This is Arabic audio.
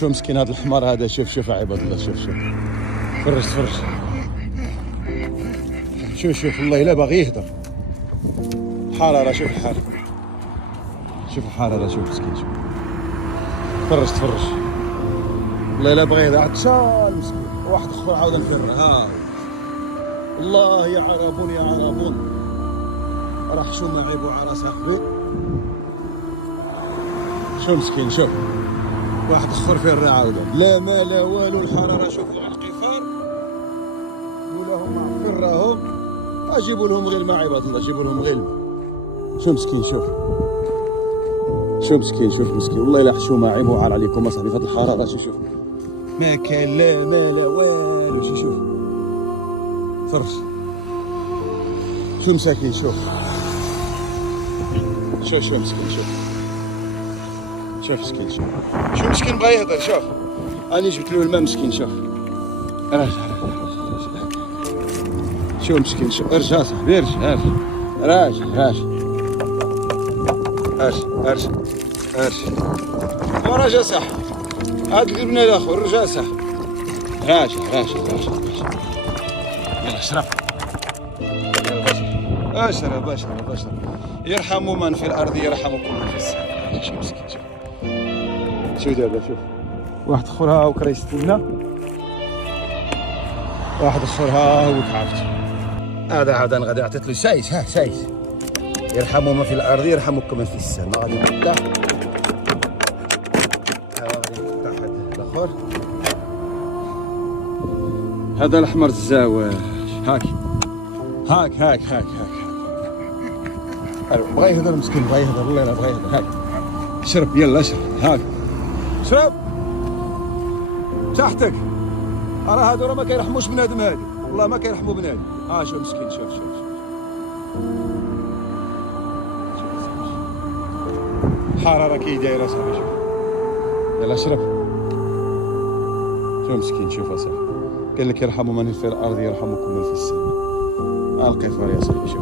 شو مسكين هذا الحمار هذا. شوف عباد الله. شوف تفرج. شوف والله لا باغي يهدر. الحرارة شوف الحرارة. شوف مسكين. تفرج والله لا بغى يهدر. عطشان مسكين. واحد اخر عاود نفر. ها والله يا عربون راح شو ما عيبوا على صاحبي. شو مسكين. شوف واحد اخر فر عاوده. لا ما لا والو. الحرارة شوفوا على القفار ولاهم معفراهم. اجيبوا لهم غير الماء عباد الله. جيبوا لهم غير الماء. شو مسكين. شوف مسكين والله لا حشومه عيب وعار عليكم اصاحبي في هذه الحراره. شوف ما كان لا ما لا والو. شوف فرج. شو مساكين. شوف مسكين. شوف مسكين. شو مسكين بغا يهضر. شوف اني جبت له الماء مسكين. شوف شو مسكين. شوف ارجع صاحبي. ارجع ورجع صح. هاد البنا الاخر رجع صح. راجع يلا اشرب. اشرب. يرحم من في الارض يرحمكم من في السماء. شو مسكين. شو دابا. شوف واحد اخر ها وكرا يستنى. واحد اخر ها هو تعبت. هذا عاد انا غادي عطيت له سايس. يرحم من في الارض يرحمكم من في السماء. غادي نقطع هذا الاخر. هذا الاحمر الزواج. هاك بغا يهضر مسكين. والله لا بغا يهضر. هاك شرب. يلا اشرب. هاك شرب تحتك. راه هادو راه ما كيرحموش بنادم. هادي والله ما كيرحموا بنادم. شو مسكين. شوف الحرارة كي دايرة صاحبي. شوف يلا اشرب. شو مسكين. شوف اصاحبي قال لك يرحم من في الارض يرحمكم من في السماء. القفار يا صاحبي. شوف